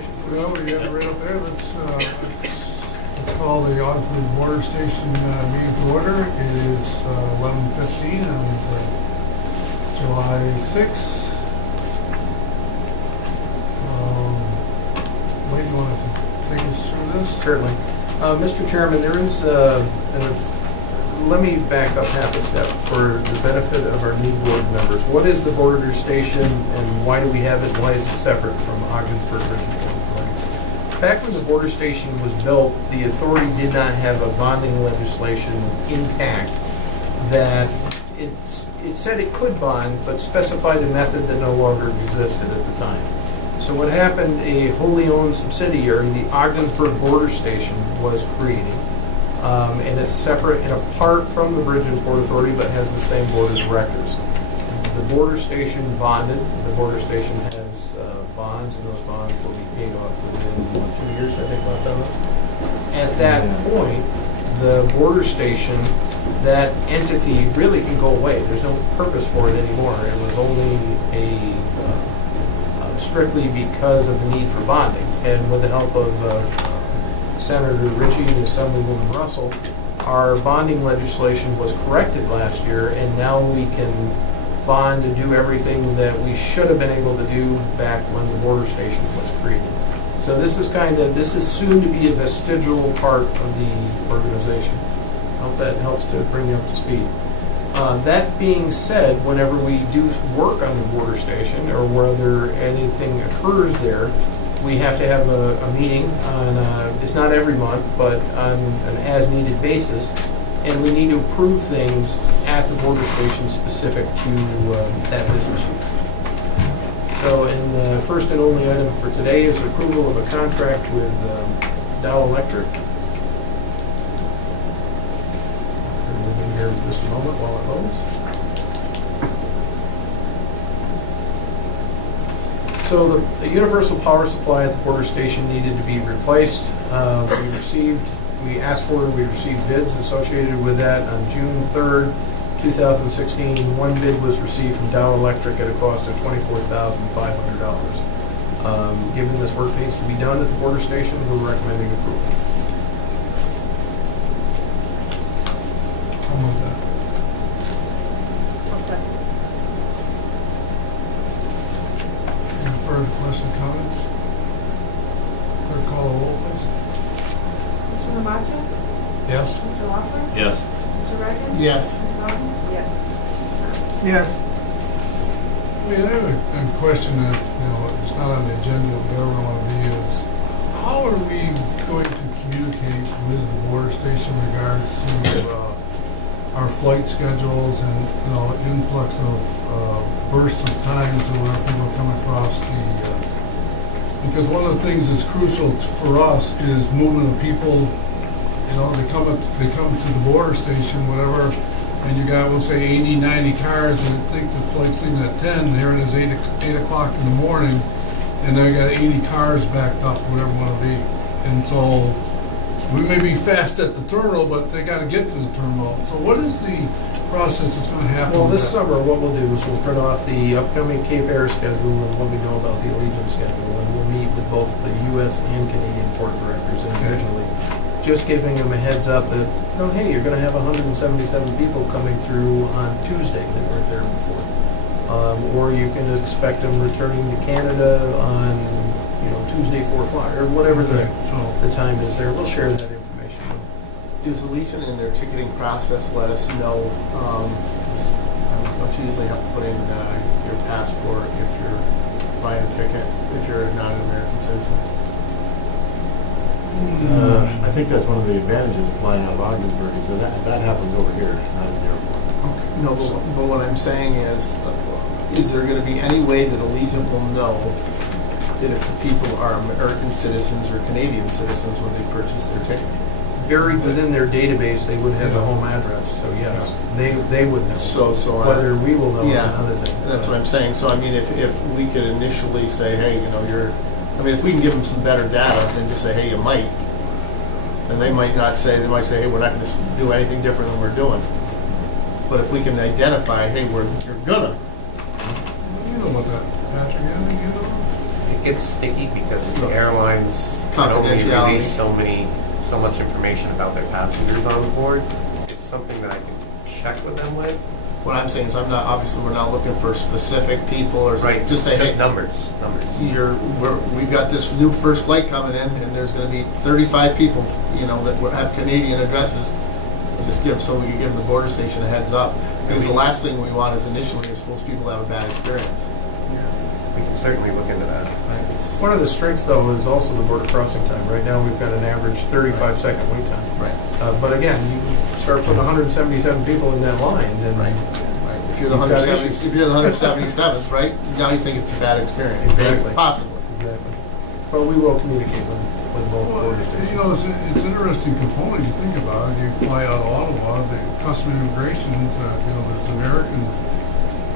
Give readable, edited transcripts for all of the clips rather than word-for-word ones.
station? Well, we have it right up there. Let's call the Ogdensburg Water Station meeting to order. It is 11:15 on July 6th. Wade, you want to take us through this? Certainly. Mr. Chairman, there is, let me back up half a step for the benefit of our new board members. What is the border station and why do we have it? Why is it separate from Ogdensburg Regional Authority? Back when the border station was built, the authority did not have a bonding legislation intact that it said it could bond, but specified a method that no longer existed at the time. So what happened, a wholly owned subsidiary, the Ogdensburg Border Station, was created. And it's separate and apart from the Bridge and Port Authority, but has the same board of directors. The border station bonded. The border station has bonds, and those bonds will be paid off within 2 years, I think, left on those. At that point, the border station, that entity really can go away. There's no purpose for it anymore. It was only strictly because of the need for bonding. And with the help of Senator Ritchie and Assemblywoman Russell, our bonding legislation was corrected last year, and now we can bond and do everything that we should have been able to do back when the border station was created. So this is soon to be a vestigial part of the organization. I hope that helps to bring you up to speed. That being said, whenever we do work on the border station or whether anything occurs there, we have to have a meeting on, it's not every month, but on an as-needed basis, and we need to approve things at the border station specific to that business unit. So, and the first and only item for today is approval of a contract with Dow Electric. We'll be here in just a moment while it loads. So the universal power supply at the border station needed to be replaced. We asked for it, we received bids associated with that on June 3rd, 2016. One bid was received from Dow Electric at a cost of $24,500. Given this work needs to be done at the border station, we're recommending approval. I'll move that. I'll second. Any further questions, comments? Clerk, call the roll, please. Mr. Lamacho? Yes. Mr. Loeffler? Yes. Mr. Reagan? Yes. Ms. Dalton? Yes. Yes. Wait, I have a question that, it's not on the agenda, but whatever I want to be is, how are we going to communicate with the border station in regards to our flight schedules and, influx of bursts of times and where people come across because one of the things that's crucial for us is movement of people. They come to the border station, whatever, and you got, we'll say, 80, 90 cars, and I think the flight's leaving at 10. Here it is 8 o'clock in the morning, and they got 80 cars backed up, whatever it want to be. And so we may be fast at the terminal, but they got to get to the terminal. So what is the process that's going to happen? Well, with this that? summer, what we'll do is we'll print off the upcoming Cape Air schedule and what we know about the Allegiant schedule, and we'll meet with both the U.S. and Canadian port directors individually. Just giving them a heads up that, hey, you're going to have 177 people coming through on Tuesday that weren't there before. Or you can expect them returning to Canada on, Tuesday 4 o'clock, or whatever the time is there. We'll share that information. Does Allegiant in their ticketing process let us know, don't you usually have to put in your passport if you're buying a ticket, if you're not an American citizen? I think that's one of the advantages of flying out of Ogdensburg is that happens over here, not in the airport. Okay. No, but what I'm saying is there going to be any way that Allegiant will know that if the people are American citizens or Canadian citizens when they purchase their ticket? Buried within their database, they would have a home address, so yes, they would know. So Whether we will know is another thing. That's what I'm saying. So I mean, if we could initially say, hey, if we can give them some better data than just say, hey, you might, then they might say, hey, we're not going to do anything different than we're doing. But if we can identify, hey, you're gonna. You know about that, Patrick? gets sticky because the airlines can only Confidentiality. release so much information about their passengers on board. It's something that I can check with them with. What I'm saying is obviously we're not looking for specific people or Right, just say, just hey, numbers. we've got this new first flight coming in and there's gonna be 35 people, that have Canadian addresses. So we can give the border station a heads up. Because the last thing we want is initially is those people to have a bad experience. We can certainly look into that. It's- One of the strengths, though, is also the border crossing time. Right now, we've got an average 35-second wait time. Right. But again, you start putting 177 people in that line, then Right. If you're the You've got 170, issues. if you're the 177th, right? Now you think it's a bad experience. Exactly. Possibly. Exactly. But we will communicate with both Well, border stations. it's an interesting component, you think about it, you fly out of Ottawa, the custom immigration, there's American,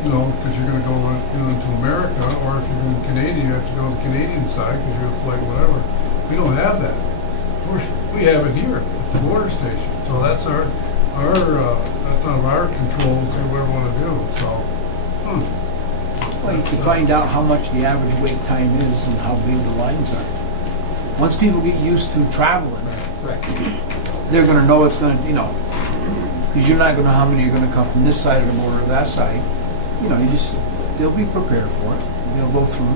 because you're gonna go, into America, or if you're going Canadian, you have to go to the Canadian side, because you're gonna flight whatever. We don't have that. We have it here, at the border station, so that's that's out of our control, to do whatever we wanna do, so. Well, you can find out how much the average wait time is and how big the lines are. Once people get used to traveling, Right. they're gonna know it's gonna, because you're not gonna know how many are gonna come from this side of the border or that side. They'll be prepared for it. They'll go through,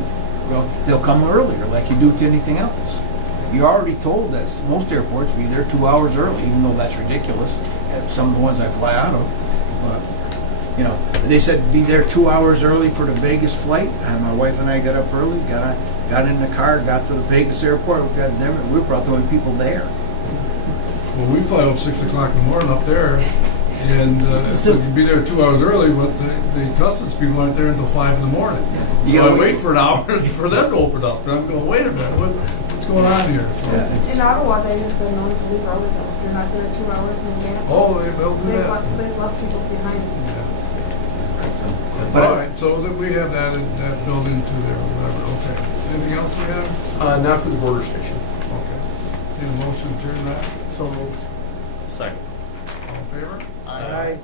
they'll come earlier like you do to anything else. You're already told that most airports be there 2 hours early, even though that's ridiculous, at some of the ones I fly out of. But, they said be there 2 hours early for the Vegas flight. And my wife and I got up early, got in the car, got to the Vegas airport. We were probably the only people there. Well, we fly out 6 o'clock in the morning up there, and so you can be there 2 hours early, but the customs people aren't there until 5 in the morning. You So gotta I wait. wait for an hour for them to open up, and I'm going, wait a minute, what's going on here? So, In Ottawa, they have been known to leave early though. If you're not there 2 hours in advance. oh, they'll do that. They've left people behind. Yeah. But All right, so that we have that built into there, or whatever, okay. Anything else we have? Not for the border station. Okay. Need a motion to turn that? So moved. Second. All in favor? Aye.